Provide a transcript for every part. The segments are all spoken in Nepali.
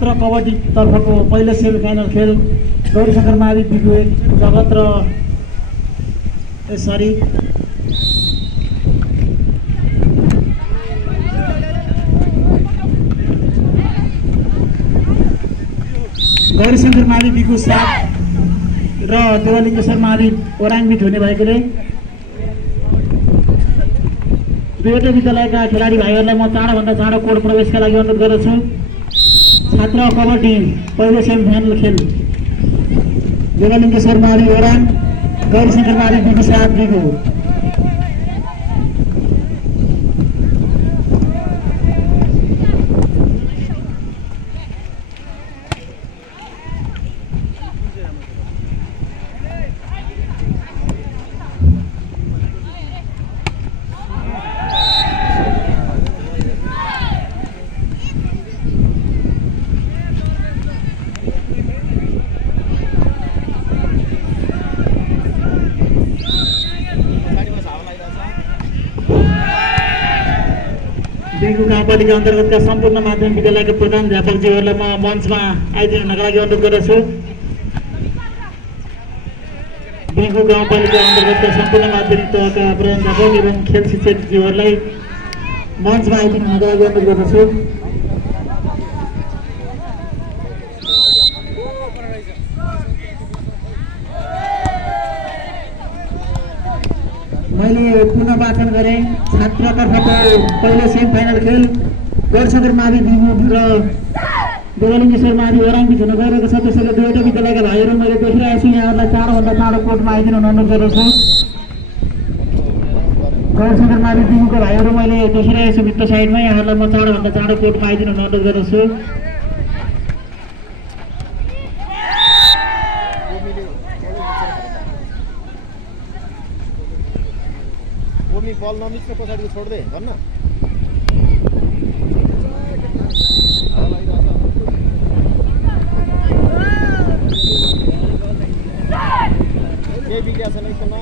छात्र कबड्डी तर्फको पहिलो सेमी फाइनल खेल गौरीशङ्कर मावि बिगु जगत र सरी गौरीशङ्कर मावि बिगु 7 र देवलिङ्गेश्वर मावि ओराङ बिट हुने भएकोले दुईवटै विद्यालयका खेलाडी भाइहरूलाई म चाँडोभन्दा चाँडो कोर्ट प्रवेशका लागि अनुरोध गर्दछु। छात्र कबड्डी पहिलो सेमी फाइनल खेल देवलिङ्गेश्वर मावि ओराङ गौरीशङ्कर मावि बिगु 7 बिगु। बिगु गाउँपालिका अन्तर्गतका सम्पूर्ण माध्यमिक विद्यालयका प्रधानाध्यापकज्यूहरूलाई म मञ्चमा आइदिनका लागि अनुरोध गर्दछु। बिगु गाउँपालिका अन्तर्गतका सम्पूर्ण माध्यमिक तहका प्रधानाध्यापक एवं खेल शिक्षकज्यूहरूलाई मञ्चमा आइदिनका लागि अनुरोध गर्दछु। मैले पुनः वाचन गरेँ छात्रतर्फको पहिलो सेमी फाइनल खेल गौरीशङ्कर मावि बिगु र देवलिङ्गेश्वर मावि ओराङ बिच हुन गइरहेको छ। त्यसैले दुईवटा विद्यालयका भाइहरू मैले देखिरहेको छु, यहाँहरूलाई चाँडोभन्दा चाँडो कोर्टमा आइदिन अनुरोध गर्दछु। गौरीशङ्कर मावि बिगुको भाइहरू मैले देखिरहेको छु भित्र साइडमा, यहाँहरूलाई म चाँडोभन्दा चाँडो कोर्टमा आइदिन अनुरोध गर्दछु। बल नमिच्ने पछाडिको छोड्दै भन्न केही बिग्या छैन एकदम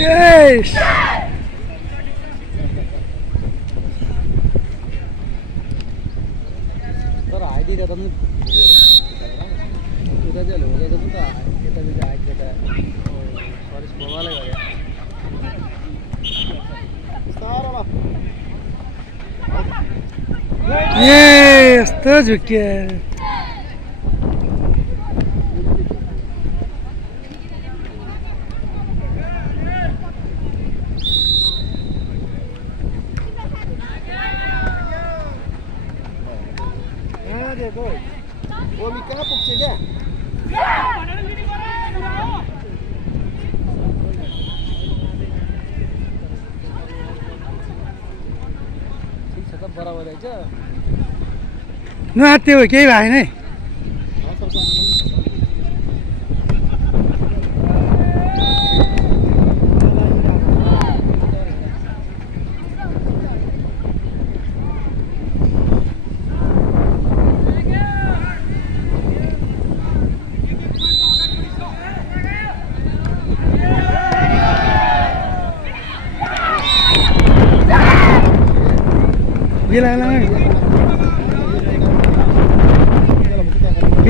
Yes! तर हाइदिएर त उता चाहिँ होगेको छ नि त यतातिर हाइदिएर सरिस भोगालै गरे यस्तो झुक्किया ओमी कहाँ पुग्छ क्या ठिक छ त बराबर रहेछ नआत्यो केही भएन है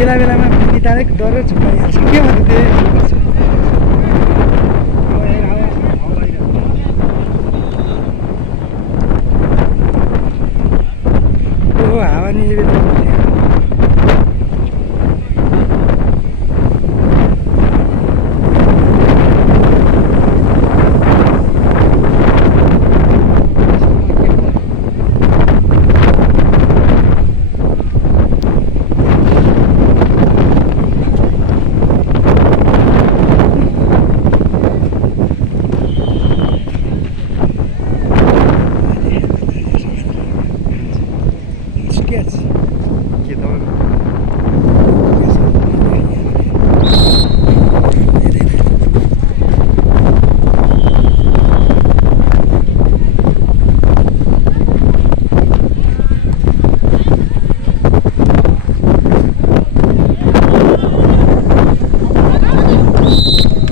बेला बेलामा निताले डरेर झुक्काइहाल्छ के भन्नु त्यही